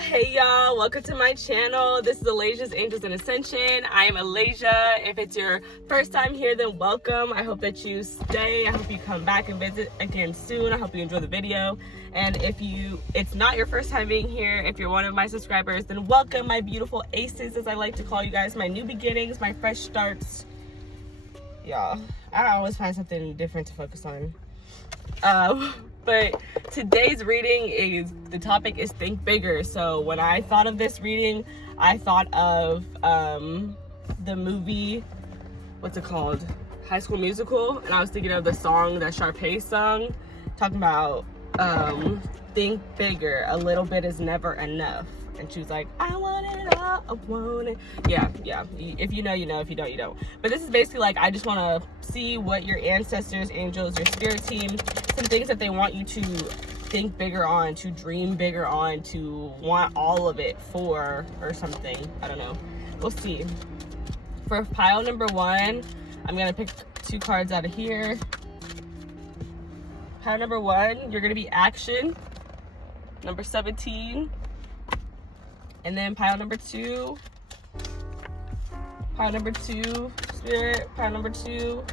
Hey y'all, welcome to my channel. This is Aleija's Angels in Ascension. I am Aleija. If it's your first time here, then welcome. I hope that you stay. I hope you come back and visit again soon. I hope you enjoy the video. And if it's not your first time being here, if you're one of my subscribers, then welcome, my beautiful aces, as I like to call you guys, my new beginnings, my fresh starts. Y'all, I always find something different to focus on. But today's reading the topic is think bigger. So when I thought of this reading, I thought of the movie, what's it called? High School Musical. And I was thinking of the song that Sharpay sung, talking about think bigger, a little bit is never enough. And she was like, I want it all, I want it. Yeah. If you know, you know. If you don't, you don't. But this is basically like, I just want to see what your ancestors, angels, your spirit team, some things that they want you to think bigger on, to dream bigger on, to want all of it for, or something. I don't know. We'll see. For pile number 1, I'm going to pick 2 cards out of here. Pile number 1, you're going to be action. Number 17. And then pile number 2, spirit, pile number 2.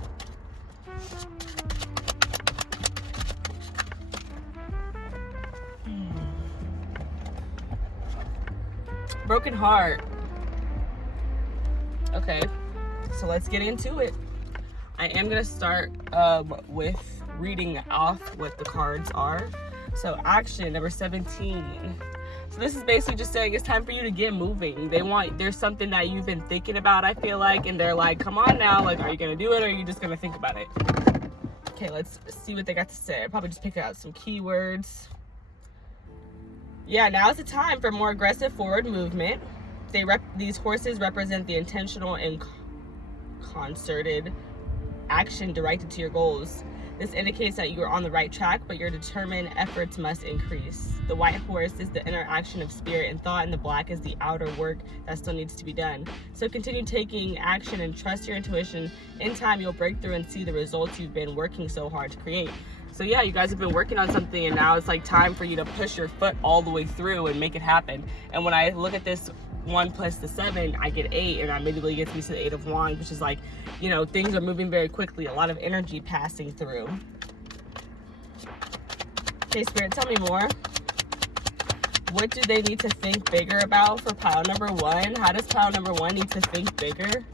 Broken heart. Okay, so let's get into it. I am gonna start with reading off what the cards are. So action, number 17. So this is basically just saying it's time for you to get moving. There's something that you've been thinking about, I feel like, and they're like, come on now, like, are you gonna do it or are you just gonna think about it? Okay, let's see what they got to say. I'll probably just pick out some keywords. Yeah, now is the time for more aggressive forward movement. These horses represent the intentional and concerted action directed to your goals. This indicates that you are on the right track, but your determined efforts must increase. The white horse is the interaction of spirit and thought, and the black is the outer work that still needs to be done. So continue taking action and trust your intuition. In time, you'll break through and see the results you've been working so hard to create. So yeah, you guys have been working on something, and now it's like time for you to push your foot all the way through and make it happen. And when I look at this 1 plus the 7, I get 8, and that immediately gets me to the 8 of Wands, which is like, you know, things are moving very quickly, a lot of energy passing through. Okay, Spirit, tell me more. What do they need to think bigger about for pile number 1? How does pile number 1 need to think bigger?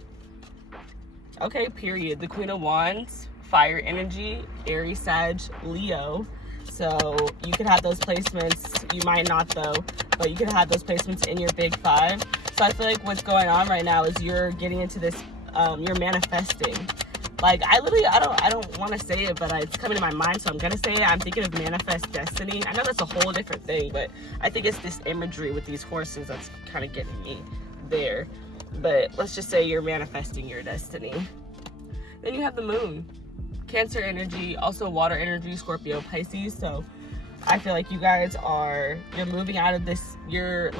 Okay, period. The Queen of Wands, fire energy, Aries, Sag, Leo. So you could have those placements. You might not though, but you could have those placements in your big 5. So I feel like what's going on right now is you're getting into this, you're manifesting. Like I don't want to say it, but it's coming to my mind, so I'm gonna say it. I'm thinking of manifest destiny. I know that's a whole different thing, but I think it's this imagery with these horses that's kind of getting me there. But let's just say you're manifesting your destiny. Then you have the moon. Cancer energy, also water energy, Scorpio, Pisces. So I feel like you guys you're moving out of this, you're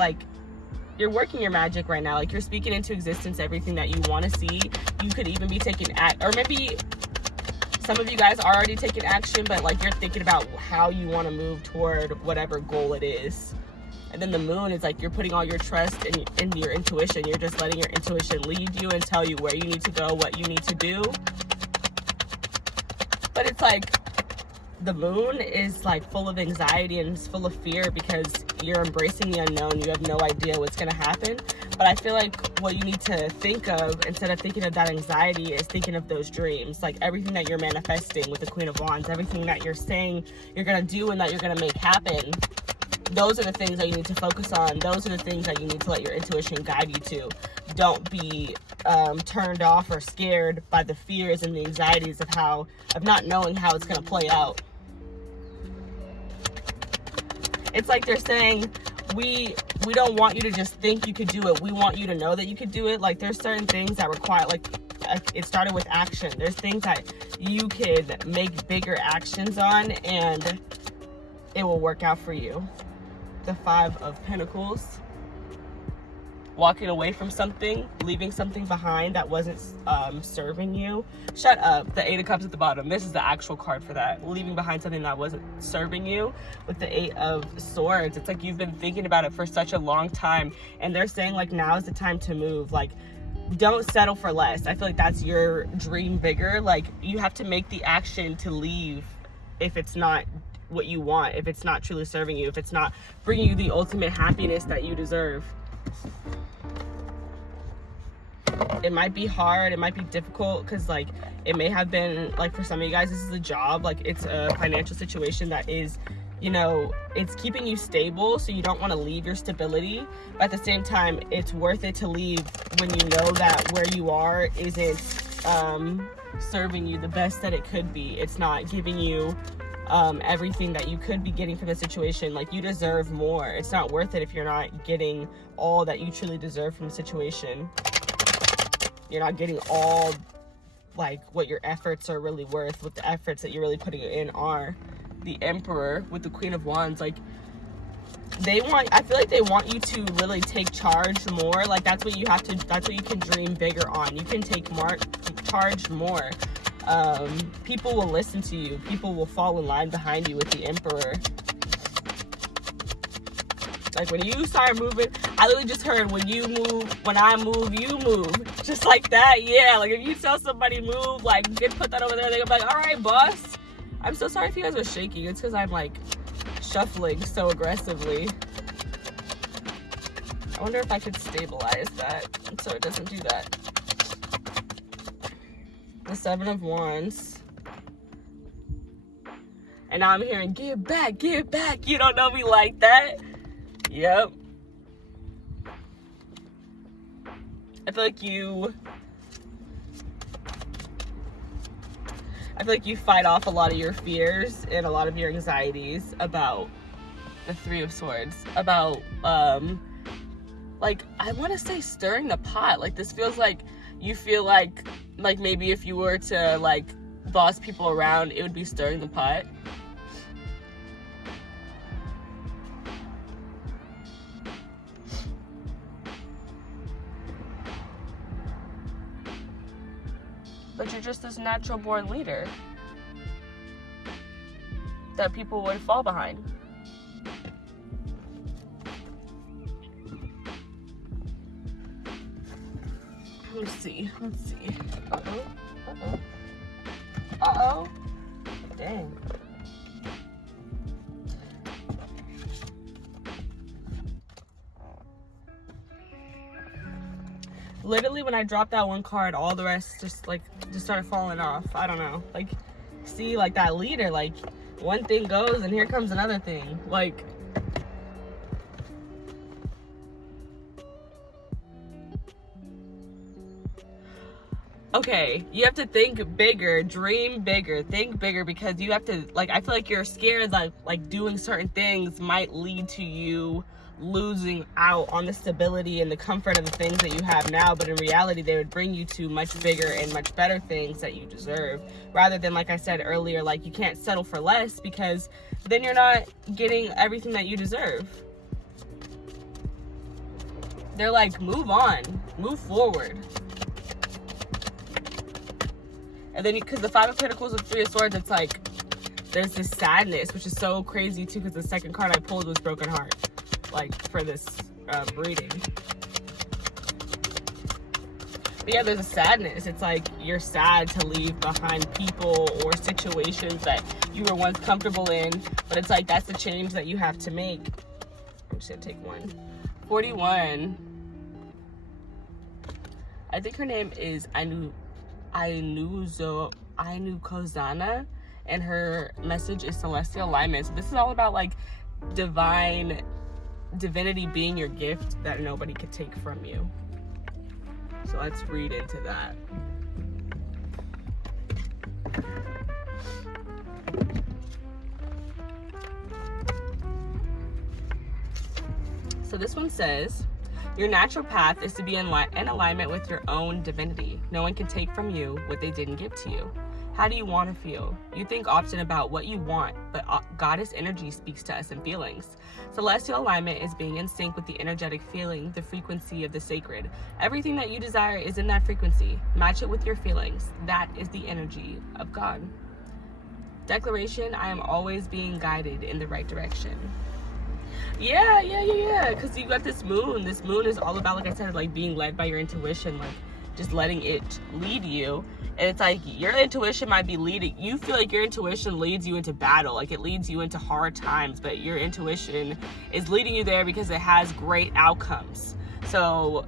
working your magic right now. Like you're speaking into existence everything that you want to see. You could even be taking or maybe some of you guys are already taking action, but like you're thinking about how you want to move toward whatever goal it is. And then the moon is like you're putting all your trust in your intuition. You're just letting your intuition lead you and tell you where you need to go, what you need to do. But it's like the moon is like full of anxiety and it's full of fear because you're embracing the unknown. You have no idea what's going to happen. But I feel like what you need to think of, instead of thinking of that anxiety, is thinking of those dreams. Like everything that you're manifesting with the Queen of Wands, everything that you're saying you're going to do and that you're going to make happen. Those are the things that you need to focus on. Those are the things that you need to let your intuition guide you to. Don't be turned off or scared by the fears and the anxieties of not knowing how it's going to play out. It's like they're saying, we don't want you to just think you could do it. We want you to know that you could do it. Like there's certain things that require, like it started with action. There's things that you could make bigger actions on and it will work out for you. The 5 of Pentacles. walking away from something, leaving something behind that wasn't serving you. Shut up. The Eight of Cups at the bottom. This is the actual card for that. Leaving behind something that wasn't serving you. With the Eight of Swords, it's like you've been thinking about it for such a long time, and they're saying like now is the time to move. Like, don't settle for less. I feel like that's your dream bigger. Like, you have to make the action to leave if it's not what you want, if it's not truly serving you, if it's not bringing you the ultimate happiness that you deserve. It might be hard, it might be difficult, because like it may have been like for some of you guys this is a job, like it's a financial situation that is, you know, it's keeping you stable, so you don't want to leave your stability, but at the same time it's worth it to leave when you know that where you are isn't serving you the best that it could be. It's not giving you everything that you could be getting from the situation. Like, you deserve more. It's not worth it if you're not getting all that you truly deserve from the situation. You're not getting all like what your efforts are really worth, what the efforts that you're really putting in are. The Emperor with the Queen of Wands, like I feel like they want you to really take charge more. Like, that's what you have to, that's what you can dream bigger on. You can take charge more. People will listen to you. People will fall in line behind you with the Emperor. Like, when you start moving, I literally just heard when you move, when I move, you move. Just like that, yeah. Like, if you tell somebody move, like, get put that over there, they're gonna be like, all right, boss. I'm so sorry if you guys are shaking. It's because I'm, like, shuffling so aggressively. I wonder if I could stabilize that so it doesn't do that. The Seven of Wands. And now I'm hearing, give back, you don't know me like that. Yep. I feel like you fight off a lot of your fears and a lot of your anxieties about the Three of Swords. About, like, I want to say stirring the pot. Like, this feels like you feel like maybe if you were to, like, boss people around, it would be stirring the pot. But you're just this natural born leader that people would fall behind. Let's see. Uh-oh. Dang. Literally, when I dropped that one card, all the rest just started falling off. I don't know. Like, see, like that leader, like one thing goes and here comes another thing. Like, okay, you have to think bigger, dream bigger, think bigger, because you have to, like, I feel like you're scared like doing certain things might lead to you losing out on the stability and the comfort of the things that you have now, but in reality they would bring you to much bigger and much better things that you deserve, rather than, like I said earlier, like, you can't settle for less, because then you're not getting everything that you deserve. They're like, move on, move forward. And then, because the Five of Pentacles with Three of Swords, it's like there's this sadness, which is so crazy too, because the second card I pulled was Broken Heart, like, for this reading. But yeah, there's a sadness. It's like you're sad to leave behind people or situations that you were once comfortable in, but it's like that's the change that you have to make. I'm just gonna take one. 41. I think her name is Kozana, and her message is celestial alignment. So this is all about, like, divinity being your gift that nobody could take from you. So let's read into that. So this one says, your natural path is to be in alignment with your own divinity. No one can take from you what they didn't give to you. How do you want to feel? You think often about what you want, but goddess energy speaks to us in feelings. Celestial alignment is being in sync with the energetic feeling, the frequency of the sacred. Everything that you desire is in that frequency. Match it with your feelings. That is the energy of God. Declaration, I am always being guided in the right direction. Yeah. Because you got this moon. This moon is all about, like I said, like being led by your intuition, like just letting it lead you. And it's like your intuition might be leading. You feel like your intuition leads you into battle, like it leads you into hard times, but your intuition is leading you there because it has great outcomes. So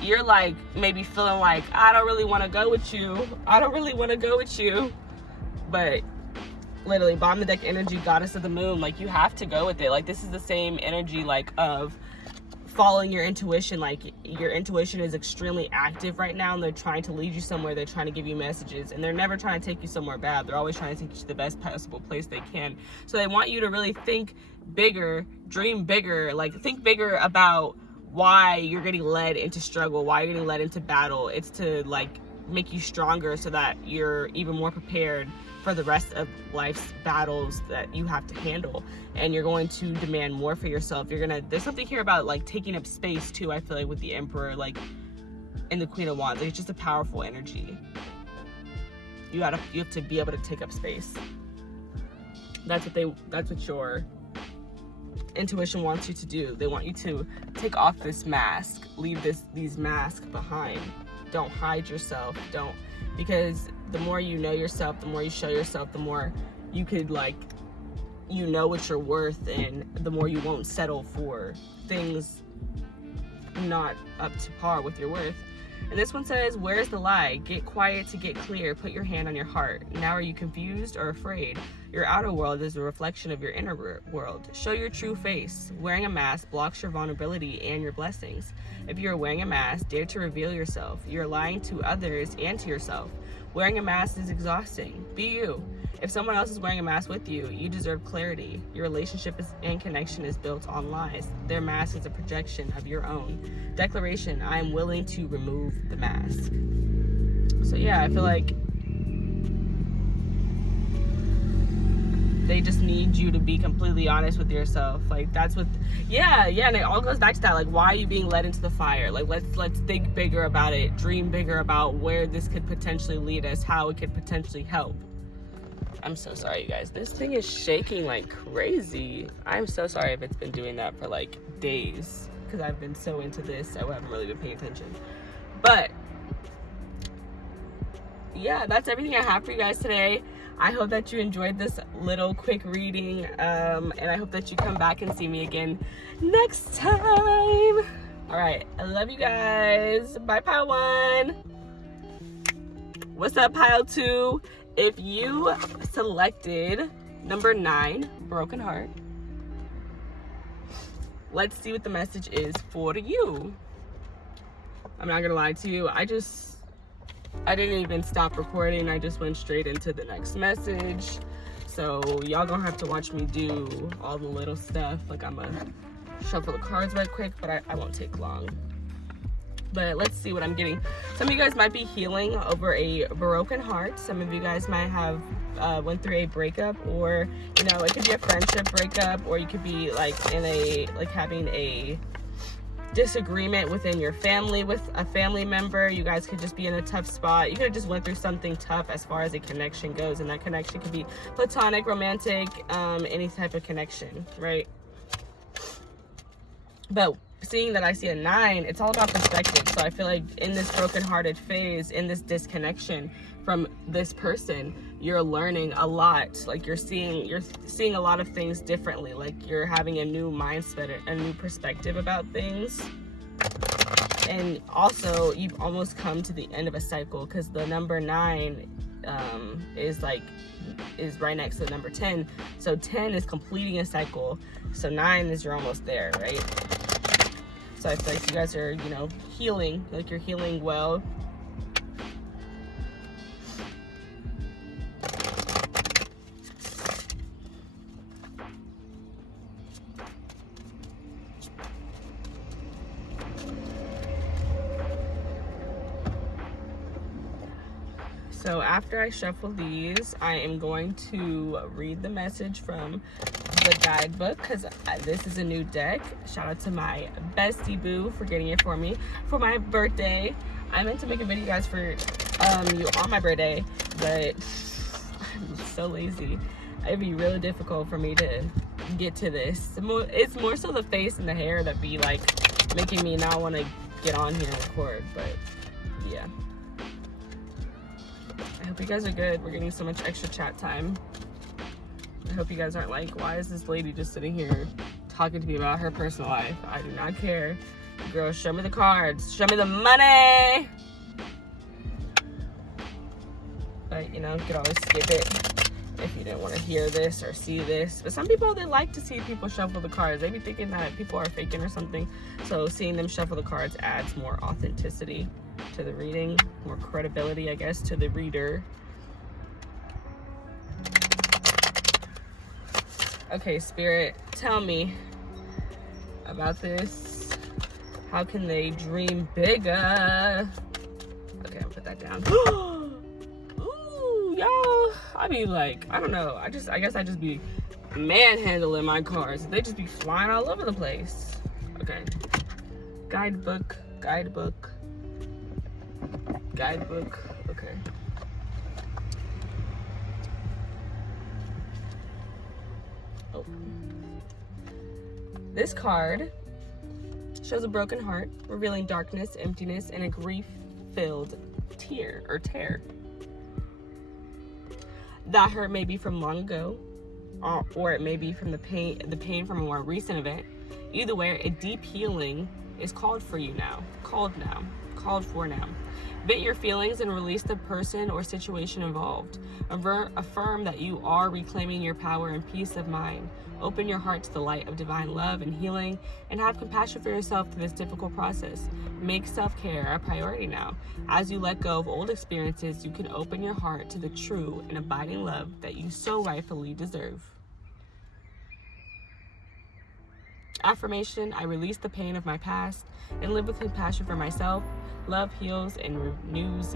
you're like maybe feeling like, I don't really want to go with you. But literally, bottom of the deck energy, goddess of the moon, like you have to go with it. Like this is the same energy like of following your intuition. Like your intuition is extremely active right now, and they're trying to lead you somewhere. They're trying to give you messages, and they're never trying to take you somewhere bad. They're always trying to take you to the best possible place they can. So they want you to really think bigger, dream bigger, like think bigger about why you're getting led into struggle, why you're getting led into battle. It's to like make you stronger so that you're even more prepared for the rest of life's battles that you have to handle, and you're going to demand more for yourself. There's something here about like taking up space too, I feel like, with the Emperor, like, and the Queen of Wands. Like, it's just a powerful energy. You have to be able to take up space. That's what your intuition wants you to do. They want you to take off this mask, leave these masks behind. Don't hide yourself. Because the more you know yourself, the more you show yourself, the more you could like, you know what you're worth, and the more you won't settle for things not up to par with your worth. And this one says, where's the lie? Get quiet to get clear. Put your hand on your heart. Now are you confused or afraid? Your outer world is a reflection of your inner world. Show your true face. Wearing a mask blocks your vulnerability and your blessings. If you're wearing a mask, dare to reveal yourself. You're lying to others and to yourself. Wearing a mask is exhausting. Be you. If someone else is wearing a mask with you, you deserve clarity. Your relationship and connection is built on lies. Their mask is a projection of your own. Declaration, I am willing to remove the mask. So yeah, I feel like they just need you to be completely honest with yourself. Like that's what, yeah, and it all goes back to that. Like, why are you being led into the fire? Like, let's think bigger about it, dream bigger about where this could potentially lead us, how it could potentially help. I'm so sorry, you guys. This thing is shaking like crazy. I'm so sorry if it's been doing that for like days, because I've been so into this, I haven't really been paying attention. But yeah, that's everything I have for you guys today. I hope that you enjoyed this little quick reading, and I hope that you come back and see me again next time. All right, I love you guys. Bye, Pile 1. What's up, Pile 2? If you selected number 9, Broken Heart, let's see what the message is for you. I'm not gonna lie to you, I didn't even stop recording. I just went straight into the next message. So y'all gonna have to watch me do all the little stuff. Like, I'm gonna shuffle the cards right quick, but I won't take long. But let's see what I'm getting. Some of you guys might be healing over a broken heart. Some of you guys might have went through a breakup, or you know, it could be a friendship breakup, or you could be like in a, like having a disagreement within your family with a family member. You guys could just be in a tough spot. You could have just went through something tough as far as a connection goes, and that connection could be platonic, romantic, any type of connection, right? But seeing that I see a 9, it's all about perspective. So I feel like in this brokenhearted phase, in this disconnection from this person, you're learning a lot. Like you're seeing a lot of things differently. Like you're having a new mindset, a new perspective about things. And also, you've almost come to the end of a cycle, because the number 9 is right next to the number 10. So 10 is completing a cycle. So 9 is you're almost there, right? So I feel like you guys are, you know, healing. Like you're healing well. So after I shuffle these, I am going to read the message from the guidebook, because this is a new deck. Shout out to my bestie boo for getting it for me for my birthday. I meant to make a video, guys, for you on my birthday, but I'm so lazy. It'd be really difficult for me to get to this. It's more so the face and the hair that be like making me not want to get on here and record, but yeah. I hope you guys are good. We're getting so much extra chat time. I hope you guys aren't like, why is this lady just sitting here talking to me about her personal life? I do not care. Girl, show me the cards. Show me the money. But, you know, you could always skip it if you didn't want to hear this or see this. But some people, they like to see people shuffle the cards. They be thinking that people are faking or something. So seeing them shuffle the cards adds more authenticity to the reading, more credibility, I guess, to the reader. Okay, Spirit, tell me about this. How can they dream bigger? Okay, I'll put that down. Ooh, y'all, I be like, I don't know. I guess I just be manhandling my cards. They just be flying all over the place. Okay. Guidebook. Okay. Oh. This card shows a broken heart, revealing darkness, emptiness, and a grief-filled tear. That hurt may be from long ago, or it may be from the pain from a more recent event. Either way, a deep healing is called for now. Vent your feelings and release the person or situation involved. Affirm that you are reclaiming your power and peace of mind. Open your heart to the light of divine love and healing, and have compassion for yourself through this difficult process. Make self-care a priority now. As you let go of old experiences, you can open your heart to the true and abiding love that you so rightfully deserve. Affirmation: I release the pain of my past and live with compassion for myself. Love heals and renews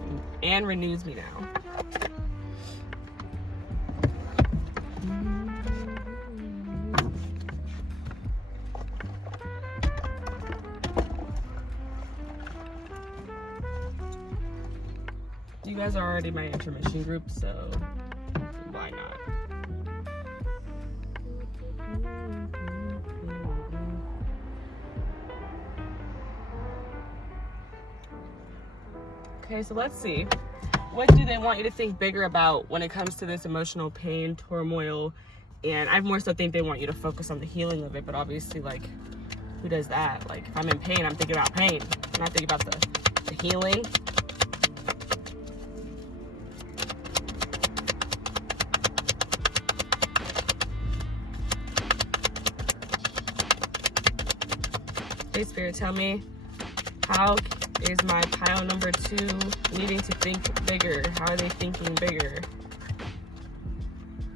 me now. You guys are already my intermission group, so why not? Okay, so let's see. What do they want you to think bigger about when it comes to this emotional pain, turmoil? And I more so think they want you to focus on the healing of it, but obviously, like, who does that? Like, if I'm in pain, I'm thinking about pain. I'm not thinking about the healing. Hey, Spirit, tell me, how is my pile number 2 needing to think bigger? How are they thinking bigger?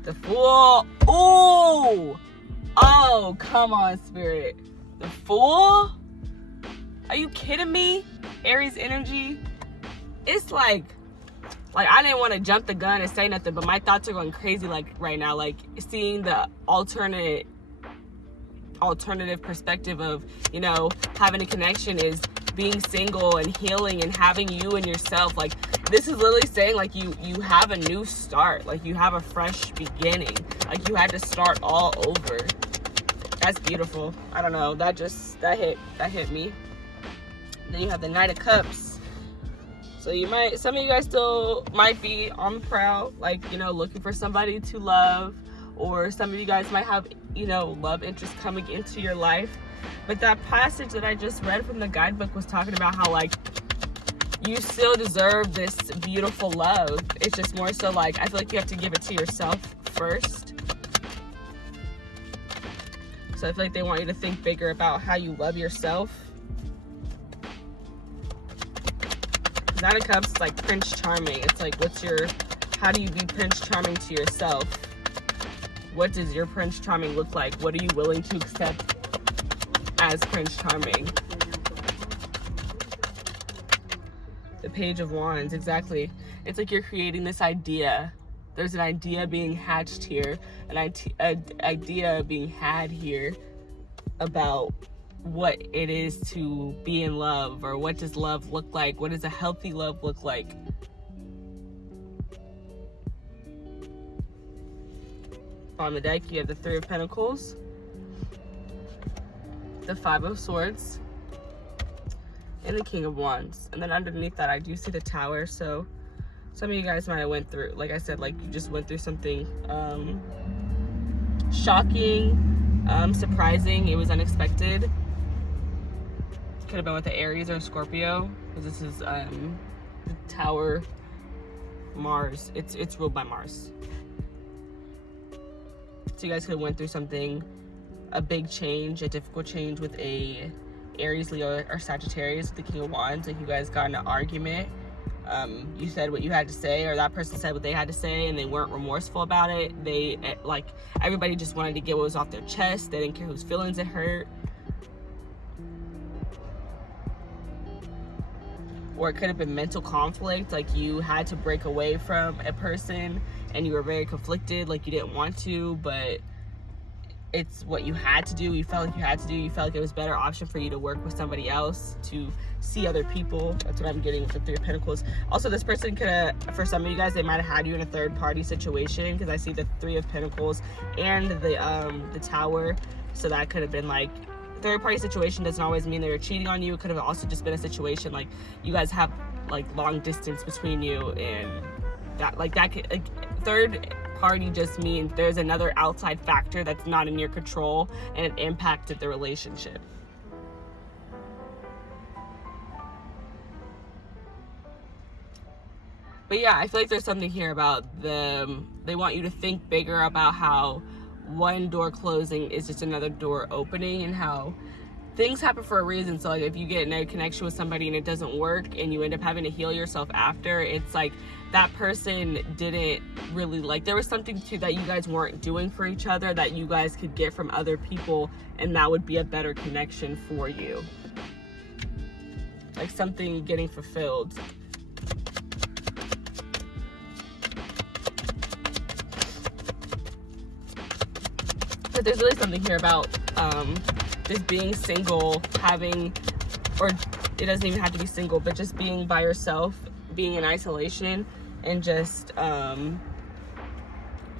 The Fool. Ooh! Oh, come on, Spirit. The Fool? Are you kidding me? Aries energy? It's like I didn't want to jump the gun and say nothing, but my thoughts are going crazy like right now. Like seeing the alternative perspective of, you know, having a connection is being single and healing and having you and yourself. Like, this is literally saying, like, you have a new start. Like, you have a fresh beginning. Like, you had to start all over. That's beautiful. I don't know. That hit me. And then you have the Knight of Cups. So some of you guys still might be on the prowl, like, you know, looking for somebody to love. Or some of you guys might have, you know, love interest coming into your life. But that passage that I just read from the guidebook was talking about how, like, you still deserve this beautiful love. It's just more so, like, I feel like you have to give it to yourself first. So I feel like they want you to think bigger about how you love yourself. Knight of Cups is like Prince Charming. It's like, how do you be Prince Charming to yourself? What does your Prince Charming look like? What are you willing to accept as Prince Charming? The Page of Wands, exactly. It's like you're creating this idea. There's an idea being hatched here, an idea being had here about what it is to be in love, or what does love look like? What does a healthy love look like? On the deck, you have the Three of Pentacles, the Five of Swords, and the King of Wands. And then underneath that, I do see the Tower. So some of you guys might have went through, like I said, like you just went through something shocking, surprising. It was unexpected. Could have been with the Aries or Scorpio, because this is the Tower, Mars. It's ruled by Mars. So you guys could have went through something, a big change, a difficult change with a Aries, Leo, or Sagittarius with the King of Wands. Like you guys got in an argument. You said what you had to say, or that person said what they had to say, and they weren't remorseful about it. They, like, everybody just wanted to get what was off their chest. They didn't care whose feelings it hurt. Or it could have been mental conflict, like you had to break away from a person and you were very conflicted, like you didn't want to, but it's what you had to do. You felt like you had to do. You felt like it was a better option for you to work with somebody else, to see other people. That's what I'm getting with the Three of Pentacles. Also, this person could have, for some of you guys, they might have had you in a third party situation, because I see the Three of Pentacles and the Tower. So that could have been like, third party situation doesn't always mean they're cheating on you. It could have also just been a situation like you guys have like long distance between you, and that, like, that could, like, third party just means there's another outside factor that's not in your control, and it impacted the relationship. But yeah, I feel like there's something here about them. They want you to think bigger about how one door closing is just another door opening, and how things happen for a reason. So like if you get in a connection with somebody and it doesn't work and you end up having to heal yourself after, it's like that person didn't really, like, there was something to that you guys weren't doing for each other that you guys could get from other people, and that would be a better connection for you. Like something getting fulfilled. But there's really something here about just being single, having, or it doesn't even have to be single, but just being by yourself, being in isolation, and just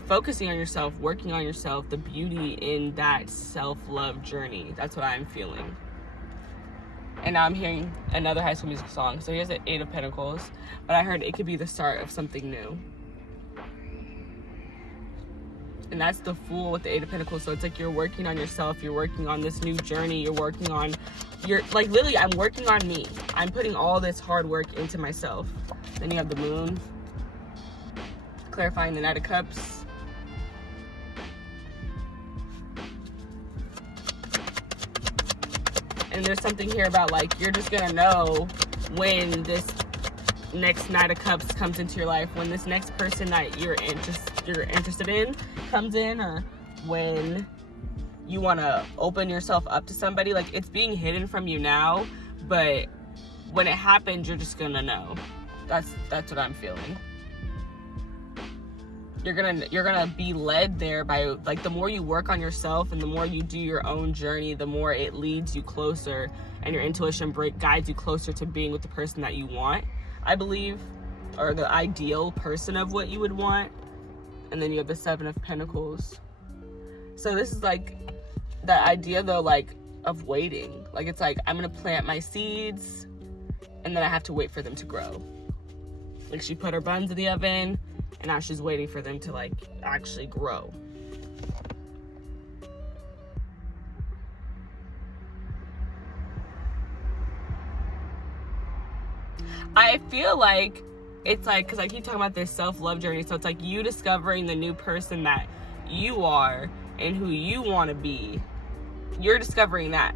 focusing on yourself, working on yourself, the beauty in that self-love journey. That's what I'm feeling. And now I'm hearing another High School Musical song. So here's the Eight of Pentacles, but I heard it could be the start of something new. And that's the Fool with the Eight of Pentacles. So it's like you're working on yourself. You're working on this new journey. You're working on, like, literally, I'm working on me. I'm putting all this hard work into myself. Then you have the Moon, clarifying the Knight of Cups. And there's something here about, like, you're just gonna know when this next Knight of Cups comes into your life, when this next person that you're interested in comes in, or when you want to open yourself up to somebody. Like, it's being hidden from you now, but when it happens, you're just gonna know. That's what I'm feeling. You're gonna be led there by, like, the more you work on yourself and the more you do your own journey, the more it leads you closer, and your intuition guides you closer to being with the person that you want, I believe, or the ideal person of what you would want. And then you have the Seven of Pentacles. So this is like that idea, though, like, of waiting. Like, it's like, I'm gonna plant my seeds and then I have to wait for them to grow. Like, she put her buns in the oven and now she's waiting for them to, like, actually grow. I feel like it's like, because I keep talking about this self-love journey, so it's like you discovering the new person that you are and who you want to be. You're discovering that.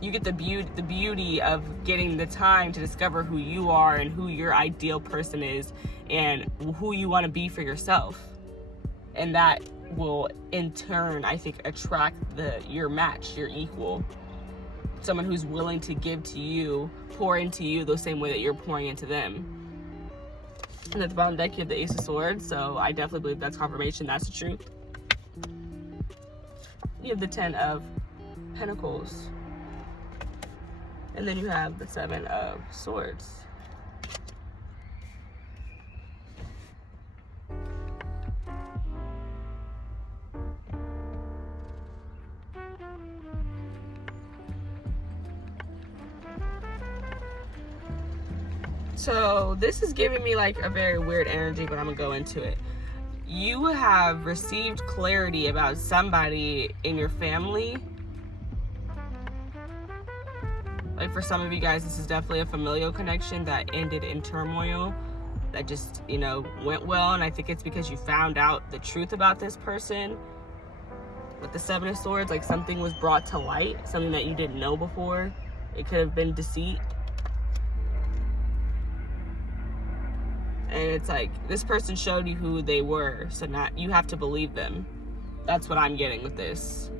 You get the beauty of getting the time to discover who you are and who your ideal person is and who you want to be for yourself. And that will, in turn, I think, attract your match, your equal. Someone who's willing to give to you, pour into you the same way that you're pouring into them. And at the bottom deck, you have the Ace of Swords. So I definitely believe that's confirmation. That's the truth. You have the 10 of Pentacles. And then you have the 7 of Swords. So this is giving me like a very weird energy, but I'm gonna go into it. You have received clarity about somebody in your family. Like for some of you guys, this is definitely a familial connection that ended in turmoil, that just, you know, went well. And I think it's because you found out the truth about this person. With the 7 of Swords, like something was brought to light, something that you didn't know before. It could have been deceit. And it's like, this person showed you who they were, so now you have to believe them. That's what I'm getting with this.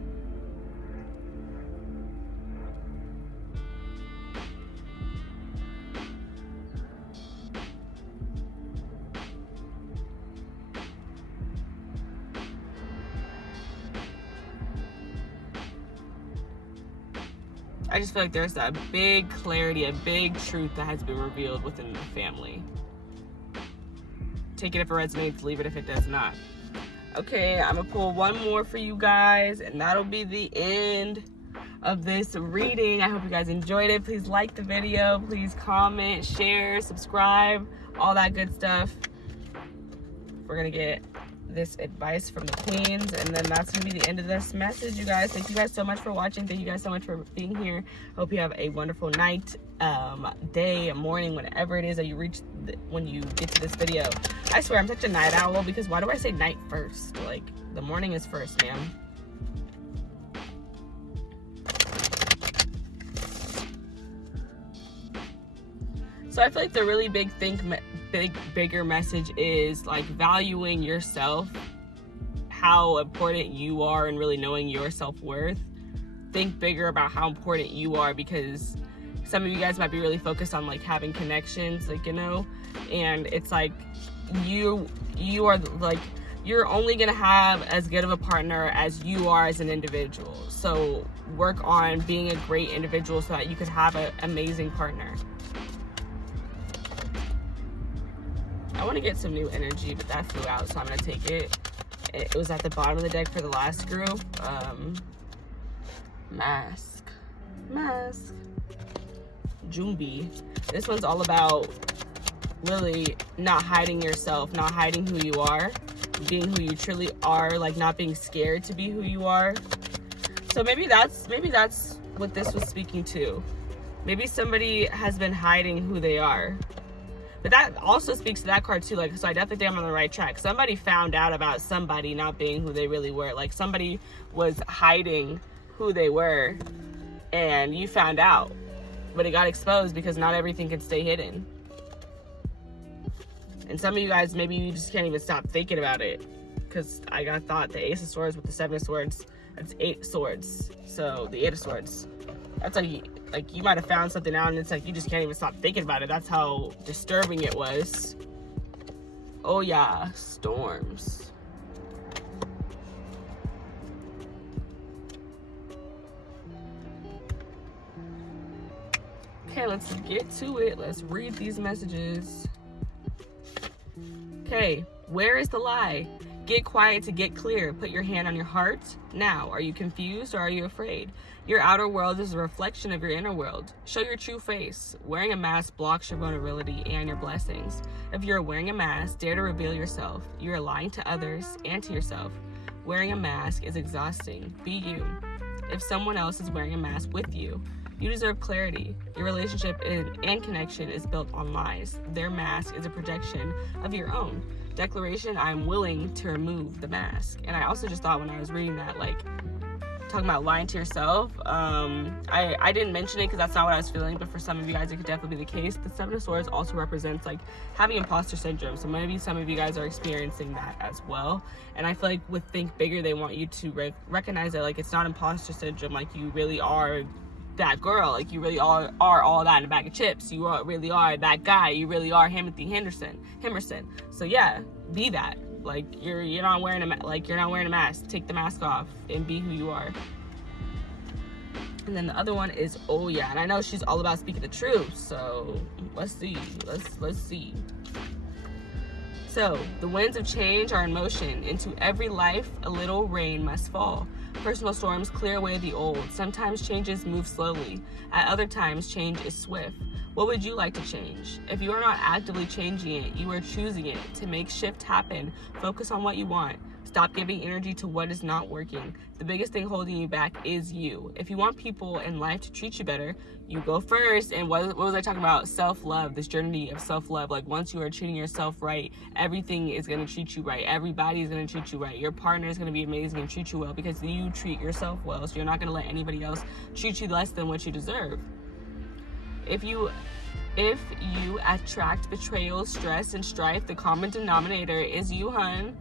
I just feel like there's a big clarity, a big truth that has been revealed within the family. Take it if it resonates, leave it if it does not. Okay, I'm gonna pull one more for you guys, and that'll be the end of this reading. I hope you guys enjoyed it. Please like the video, please comment, share, subscribe, all that good stuff. We're gonna get this advice from the queens, and then that's gonna be the end of this message, you guys. Thank you guys so much for watching. Thank you guys so much for being here. Hope you have a wonderful night, day, morning, whatever it is that you reach when you get to this video. I swear I'm such a night owl, because why do I say night first? Like, the morning is first, man. So I feel like the really bigger message is like valuing yourself, how important you are, and really knowing your self-worth. Think bigger about how important you are, because some of you guys might be really focused on like having connections, like, you know, and it's like you are like, you're only gonna have as good of a partner as you are as an individual. So work on being a great individual so that you can have an amazing partner. I want to get some new energy, but that flew out, so I'm going to take it. It was at the bottom of the deck for the last group. Mask. Jumbi. This one's all about really not hiding yourself, not hiding who you are, being who you truly are, like not being scared to be who you are. So maybe that's what this was speaking to. Maybe somebody has been hiding who they are. But that also speaks to that card too. Like, so I definitely think I'm on the right track. Somebody found out about somebody not being who they really were. Like somebody was hiding who they were, and you found out, but it got exposed because not everything can stay hidden. And some of you guys, maybe you just can't even stop thinking about it, because I got thought the Ace of Swords with the 7 of Swords, that's 8 swords. So the 8 of Swords, that's like you might have found something out, and it's like you just can't even stop thinking about it. That's how disturbing it was. Oh yeah, storms. Okay, let's get to it. Let's read these messages. Okay, where is the lie? Get quiet to get clear. Put your hand on your heart. Now, are you confused or are you afraid? Your outer world is a reflection of your inner world. Show your true face. Wearing a mask blocks your vulnerability and your blessings. If you're wearing a mask, dare to reveal yourself. You are lying to others and to yourself. Wearing a mask is exhausting. Be you. If someone else is wearing a mask with you, you deserve clarity. Your relationship and connection is built on lies. Their mask is a projection of your own. Declaration, I'm willing to remove the mask. And I also just thought when I was reading that, like, talking about lying to yourself, I didn't mention it because that's not what I was feeling, but for some of you guys it could definitely be the case. The 7 of Swords also represents like having imposter syndrome, so maybe some of you guys are experiencing that as well. And I feel like with Think Bigger, they want you to recognize that like it's not imposter syndrome, like you really are that girl. Like, you really are all that in a bag of chips. You really are that guy. You really are Timothy Henderson. So yeah, be that. Like, you're not wearing a mask. Take the mask off and be who you are. And then the other one is, oh yeah, and I know she's all about speaking the truth. So let's see. Let's see. So, the winds of change are in motion. Into every life, a little rain must fall. Personal storms clear away the old. Sometimes changes move slowly. At other times, change is swift. What would you like to change? If you are not actively changing it, you are choosing it. To make shift happen, focus on what you want. Stop giving energy to what is not working. The biggest thing holding you back is you. If you want people in life to treat you better, you go first. And what was I talking about? Self-love, this journey of self-love. Like, once you are treating yourself right, everything is going to treat you right. Everybody is going to treat you right. Your partner is going to be amazing and treat you well because you treat yourself well. So you're not going to let anybody else treat you less than what you deserve. If you attract betrayal, stress, and strife, the common denominator is you, hun.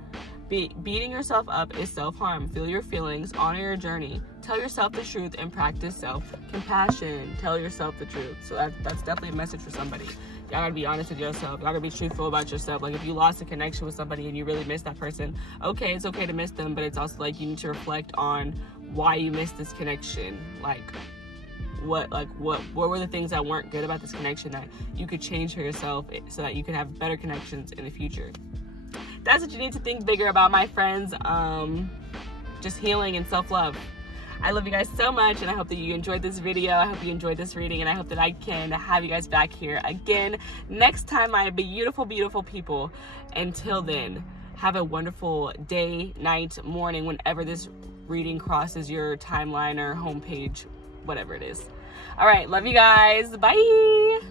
Beating yourself up is self-harm. Feel your feelings, honor your journey, tell yourself the truth, and practice self-compassion. Tell yourself the truth. So that's definitely a message for somebody. Y'all gotta be honest with yourself. Y'all gotta be truthful about yourself. Like, if you lost a connection with somebody and you really miss that person, okay, it's okay to miss them, but it's also like you need to reflect on why you missed this connection. Like, what were the things that weren't good about this connection that you could change for yourself so that you can have better connections in the future. That's what you need to think bigger about, my friends. Just healing and self-love. I love you guys so much, and I hope that you enjoyed this video. I hope you enjoyed this reading, and I hope that I can have you guys back here again next time, my beautiful, beautiful people. Until then, have a wonderful day, night, morning, whenever this reading crosses your timeline or homepage, whatever it is. All right, love you guys. Bye.